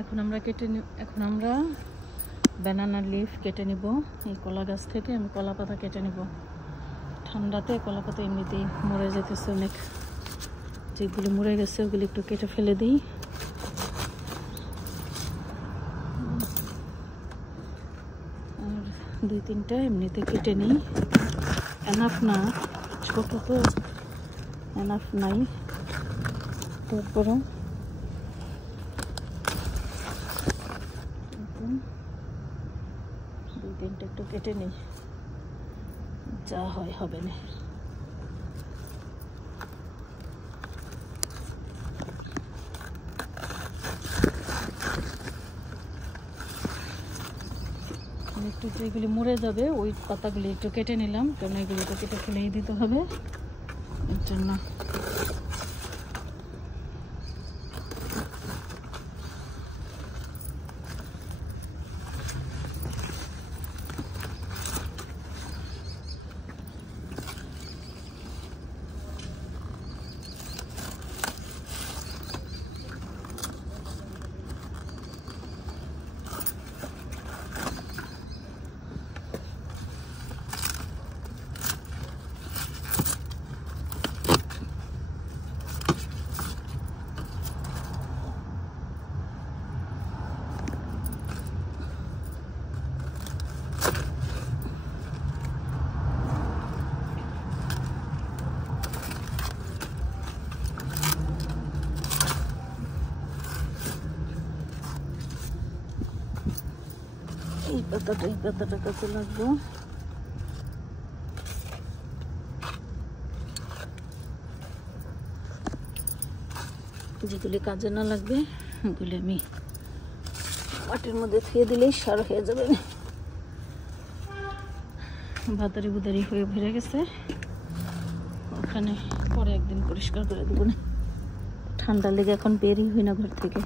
এখন আমরা banana leaf কেটে নিব। এই কলা গাছ থেকে আমি কলা পাতা কেটে নিব। ঠান্ডাতে কলা পাতা এমনিতেই মরে যেতেছে অনেক, যেগুলি মরে গেছে ওগুলি একটু কেটে ফেলে দিই। আর 2-3টা এমনিতে কেটে নিই, এনাফ না, ছোট তো এনাফ নাই, তারপরও 2-3টা একটু কেটে নিই, যা হয় হবে না। একটু যেগুলি মরে যাবে ওই পাতাগুলি একটু কেটে নিলাম, কারণ এগুলি তো কেটে ফেলেই দিতে হবে, এর জন্য। এই পাতাটা কাছে লাগবে, যেগুলি কাজে না লাগবে ওগুলি আমি মাটির মধ্যে থুয়ে দিলেই সার হয়ে যাবে। ভাতারি বুদারি হয়ে ভরে গেছে, ওখানে পরে একদিন পরিষ্কার করে দেবো না, ঠান্ডা লেগে এখন বেরই হই না ঘর থেকে।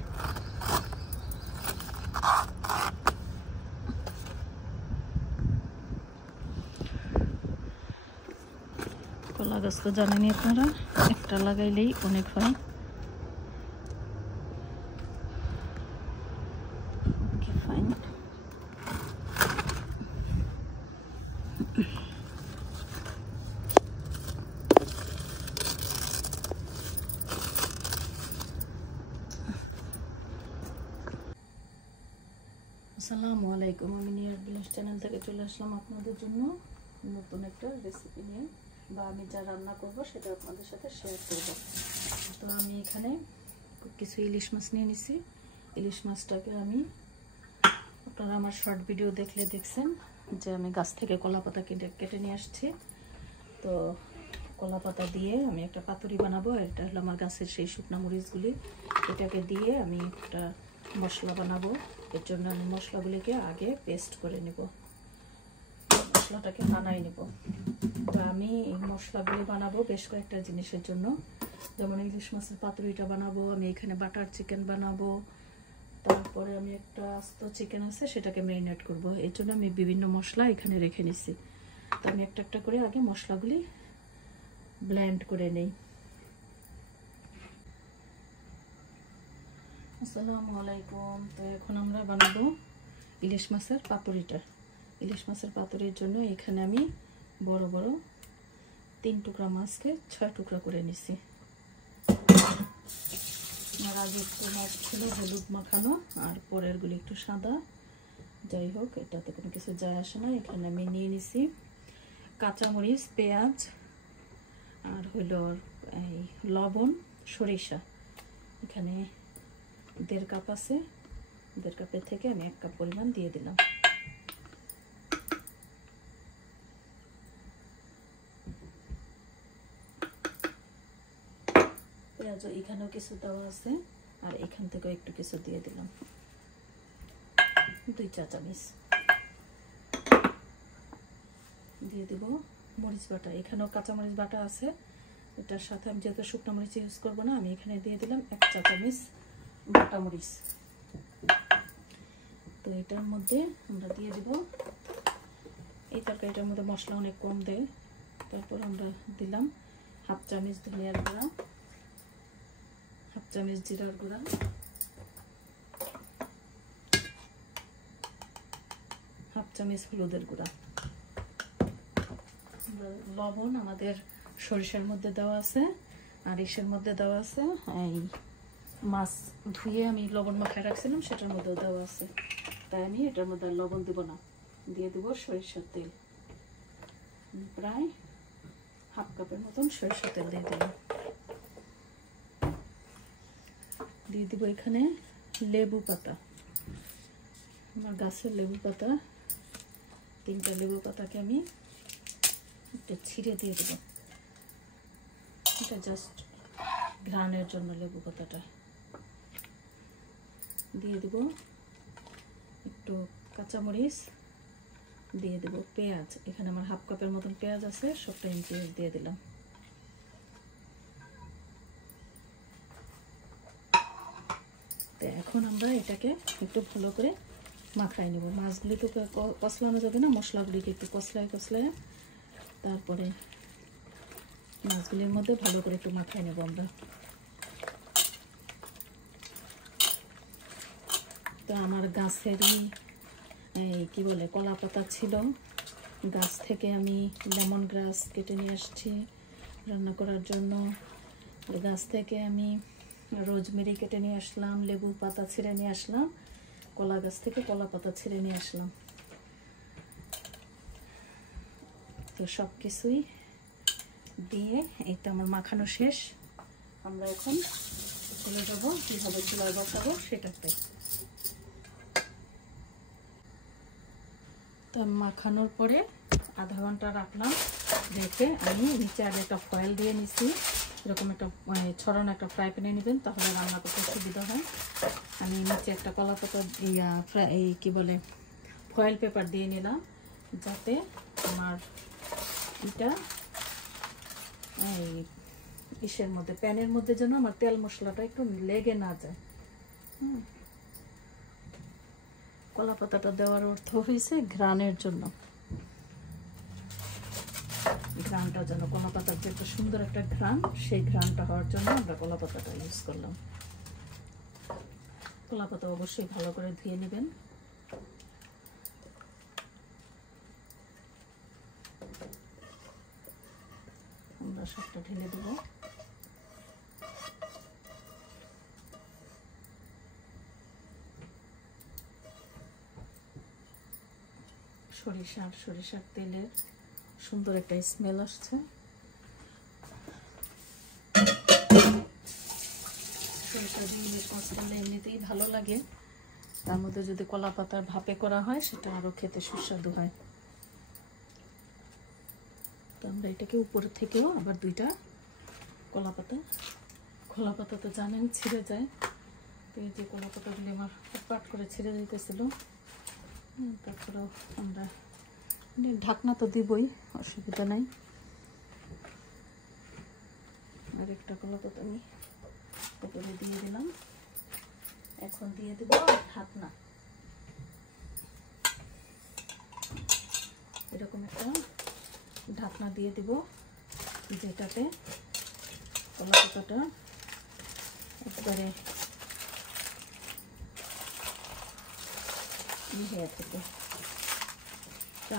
কলা গাছ তো জানেনি আপনারা, একটা লাগাইলেই অনেক হয়। ফাইন, আসসালামু আলাইকুম। আমি নিয়ার বিলাস চ্যানেল থেকে চলে আসলাম আপনাদের জন্য নতুন একটা রেসিপি নিয়ে, বা আমি যা রান্না করব সেটা আপনাদের সাথে শেয়ার করব। তো আমি এখানে কিছু ইলিশ মাছ নিয়ে নিছি। ইলিশ মাছটাকে আমি, আপনারা আমার শর্ট ভিডিও দেখলে দেখছেন যে আমি গাছ থেকে কলা পাতা কেটে নিয়ে আসছি। তো কলা পাতা দিয়ে আমি একটা পাতুরি বানাবো। এটা হলো আমার গাছের সেই শুকনো মরিচগুলি, এটাকে দিয়ে আমি একটা মশলা বানাবো। এর জন্য আমি মশলাগুলিকে আগে পেস্ট করে নেব, মশলাটাকে বানাই নেব। তো আমি এই মশলাগুলি বানাবো বেশ কয়েকটা জিনিসের জন্য, যেমন ইলিশ মাছের পাতুরিটা বানাবো, আমি এখানে বাটার চিকেন বানাবো, তারপরে আমি একটা আস্ত চিকেন আছে সেটাকে ম্যারিনেট করব। এর জন্য আমি বিভিন্ন মশলা এখানে রেখে নিছি। তো আমি একটা একটা করে আগে মশলাগুলি ব্লেন্ড করে নেই। আসসালামু আলাইকুম। তো এখন আমরা বানাবো ইলিশ মাছের পাতুরিটা। ইলিশ মাছের পাতুরির জন্য এখানে আমি বড় বড় 3 টুকরা মাছকে 6 টুকরা করে নিছি। আর আগে একটু মাছ ছিল হলুদ মাখানো, আর পরেরগুলি একটু সাদা, যাই হোক এটাতে কোনো কিছু যায় আসে না। এখানে আমি নিয়ে নিছি কাঁচামরিচ, পেঁয়াজ, আর হইল এই লবণ, সরিষা। এখানে 1.5 কাপ আছে, 1.5 কাপের থেকে আমি 1 কাপ পরিমাণ দিয়ে দিলাম। পেঁয়াজ এখানেও কিছু দেওয়া আছে, আর এখান থেকেও একটু কিছু দিয়ে দিলাম, 2 চা চামচ দিয়ে দিব। মরিচ বাটা, এখানেও কাঁচামরিচ বাটা আছে, এটার সাথে আমি যেহেতু শুকনো মরিচ ইউজ করবো না, আমি এখানে দিয়ে দিলাম 1 চা চামচ বাটা মরিচ। তো এটার মধ্যে আমরা দিয়ে দিব, এই তরকারিটার মধ্যে মশলা অনেক কম দেয়, তারপর আমরা দিলাম 1/2 চামচ ধনিয়ার গুঁড়া, 1/2 চামচ জিরার গুঁড়া, চামচ হলুদের গুঁড়া। লবণ আমাদের সরিষার মধ্যে দেওয়া আছে, আর ইসের মধ্যে দেওয়া আছে, এই মাছ ধুয়ে আমি লবণ মাখায় রাখছিলাম সেটার মধ্যেও দেওয়া আছে, তাই আমি এটার মধ্যে আর লবণ দিব না, দিয়ে দেবো সরিষার তেল। প্রায় হাফ কাপের মতন সরিষার তেল দিয়ে দিলাম। দিয়ে দিব এখানে লেবু পাতা, আমার গাছের লেবু পাতা, 3টা লেবু পাতাকে আমি একটু ছিঁড়ে দিয়ে দেবো, এটা জাস্ট ঘ্রাণের জন্য লেবু পাতাটা। দিয়ে দেব একটু কাঁচামরিচ, দিয়ে দেব পেঁয়াজ, এখানে আমার হাফ কাপের মতন পেঁয়াজ আছে, সবটা আমি পেঁয়াজ দিয়ে দিলাম। তো এখন আমরা এটাকে একটু ভালো করে মাখাই নেব। মাছগুলি তো কষলানো যাবে না, মশলাগুলিকে একটু কষলায় তারপরে মাছগুলির মধ্যে ভালো করে একটু মাখাই নেব আমরা। তো আমার গাছেরই কি বলে কলা পাতা ছিল, গাছ থেকে আমি লেমন গ্রাস কেটে নিয়ে আসছি রান্না করার জন্য, আর গাছ থেকে আমি রোজমেরি কেটে নিয়ে আসলাম, লেবু পাতা ছিঁড়ে নিয়ে আসলাম, কলা গাছ থেকে কলা পাতা ছিঁড়ে নিয়ে আসলাম। তো সব কিছুই দিয়ে এটা আমার মাখানো শেষ। আমরা এখন চলে যাবো কীভাবে চুলায় বসাবো সেটাতে। তো মাখানোর পরে আধা ঘন্টা রাখলাম, রেখে আমি নিচে আর একটা ফয়েল দিয়ে নিচ্ছি, এরকম একটা ছড়ানো একটা ফ্রাই প্যানে নেবেন, তাহলে রান্না করতে সুবিধা হয়। আমি নিচে একটা কলা পাতা এই কি বলে ফয়েল পেপার দিয়ে নিলাম, যাতে আমার এটা এই ইসের মধ্যে প্যানের মধ্যে যেন আমার তেল মশলাটা একটু লেগে না যায়। কলা পাতাটা দেওয়ার অর্থ হয়েছে ঘ্রাণের জন্য, ঘ্রাণটা যেন কলা পাতার যে একটা সুন্দর একটা ঘ্রাণ, সেই ঘ্রাণটা হওয়ার জন্য আমরা কলা পাতাটা ইউজ করলাম। কলা পাতা অবশ্যই ভালো করে ধুয়ে নেবেন। আমরা সবটা ঢেলে দেবো। সরিষার তেলের সুন্দর একটা স্মেল আসছে। সরিষা দিয়ে ইলিশ মাছ করলে এমনিতেই ভালো লাগে, তার মধ্যে যদি কলা পাতার ভাপে করা হয় সেটা আরো খেতে সুস্বাদু হয়। তো আমরা এটাকে উপর থেকেও আবার 2টা কলা পাতা তো জানেন ছিঁড়ে যায়, তো এই যে কলা পাতাগুলি আমার পাট করে ছিঁড়ে যেতেছিল, তারপরেও আমরা ঢাকনা তো দিবই, অসুবিধা নাই। আর একটা কলা পাতা আমি উপরে দিয়ে দিলাম। এখন দিয়ে দেব ঢাকনা, এরকম একটা ঢাকনা দিয়ে দিব, যেটাতে কলা পাতাটা একবারে হয়ে থাকে।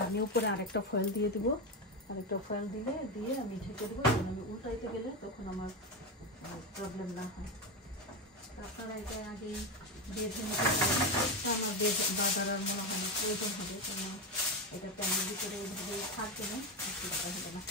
আমি উপরে আরেকটা ফয়েল দিয়ে দিব, আরেকটা ফয়েল দিয়ে আমি ঢেকে দেবো, কারণ আমি উল্টাইতে গেলে তখন আমার প্রবলেম না হয়। আপনারা এটা আগেই বেঁধে নিতে পারেন, আমার বাজারের মনে হয় না প্রয়োজন হবে, কারণ এটা প্যানের ভিতরে এইভাবে থাকবে না, অসুবিধা হবে না।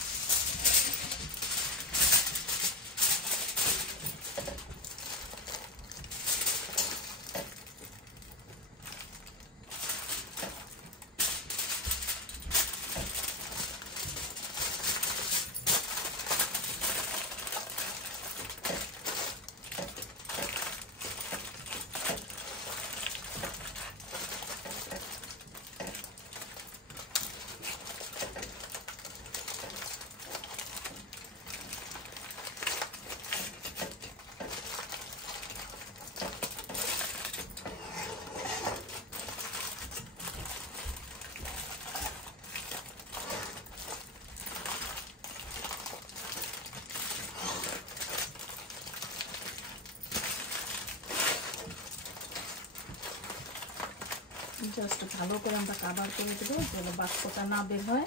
জাস্ট ভালো করে আমরা কাভার করে দেবো, যেন বাষ্পটা না বের হয়,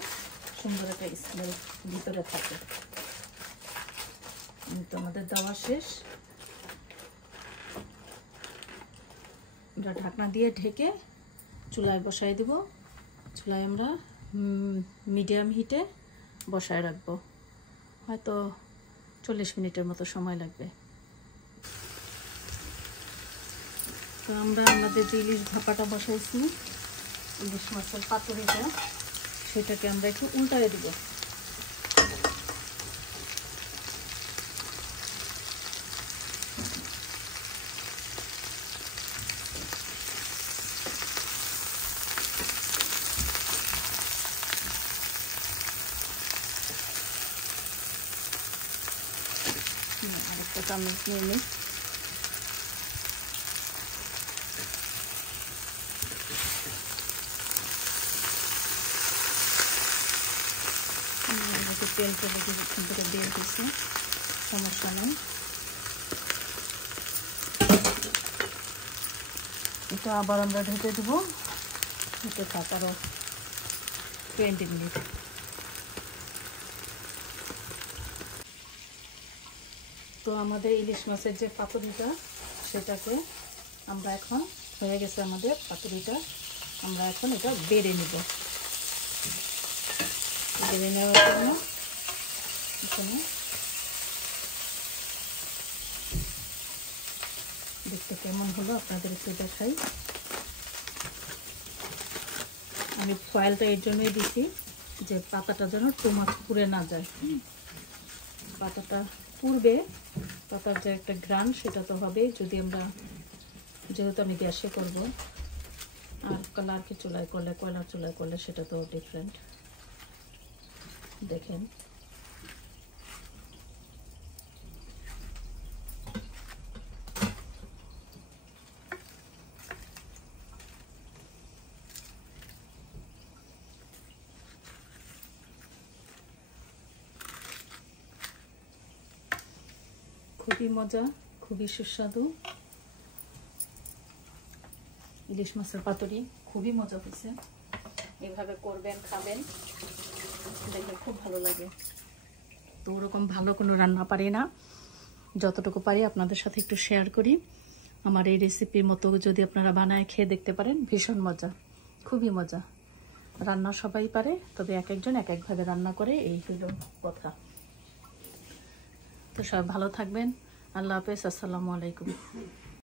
সুন্দর একটা স্মেল ভিতরে থাকে। তো আমাদের দেওয়া শেষ। আমরা ঢাকনা দিয়ে ঢেকে চুলায় বসাই দেব। চুলায় আমরা মিডিয়াম হিটে বসায় রাখবো, হয়তো 40 মিনিটের মতো সময় লাগবে। তো আমরা আমাদের যে ইলিশ ভাপাটা বসাইছি, ইলিশ মাছের পাতুরিটা, সেটাকে আমরা একটু উল্টায় দিব। আরেকটা চামচ নিয়ে নিই। তেল তেলে থেকে দিয়ে দিচ্ছি, সমস্যা নেই। এটা আবার আমরা ঢেকে দেবো, ঢেকে থাক আরও 20 মিনিট। তো আমাদের ইলিশ মাছের যে পাতুরিটা, সেটাকে আমরা এখন হয়ে গেছে আমাদের পাতুরিটা, আমরা এখন এটা বেড়ে নিব। বেড়ে নেওয়ার জন্য এখানে দেখতে কেমন হলো আপনাদের একটু দেখাই। আমি ফয়েলটা এর জন্যই দিছি যে পাতাটা যেন টুমাচ পুড়ে না যায়। পাতাটা পুড়বে, পাতার যে একটা গ্রান সেটা তো হবে, যদি আমরা, যেহেতু আমি গ্যাসে করব, আর কালারকে চুলায় করলে, কয়লার চুলায় করলে সেটা তো ডিফারেন্ট। দেখেন খুবই মজা, খুবই সুস্বাদু ইলিশ মাছের পাতুরি, খুবই মজা হয়েছে। এভাবে করবেন, খাবেন, দেখলে খুব ভালো লাগে। তো ওরকম ভালো কোনো রান্না পারি না, যতটুকু পারি আপনাদের সাথে একটু শেয়ার করি। আমার এই রেসিপির মতো যদি আপনারা বানায় খেয়ে দেখতে পারেন, ভীষণ মজা, খুবই মজা। রান্না সবাই পারে, তবে এক একজন এক একভাবে রান্না করে, এই হলো কথা। তো সবাই ভালো থাকবেন। আল্লাহ হাফেজ, আসসালামু আলাইকুম।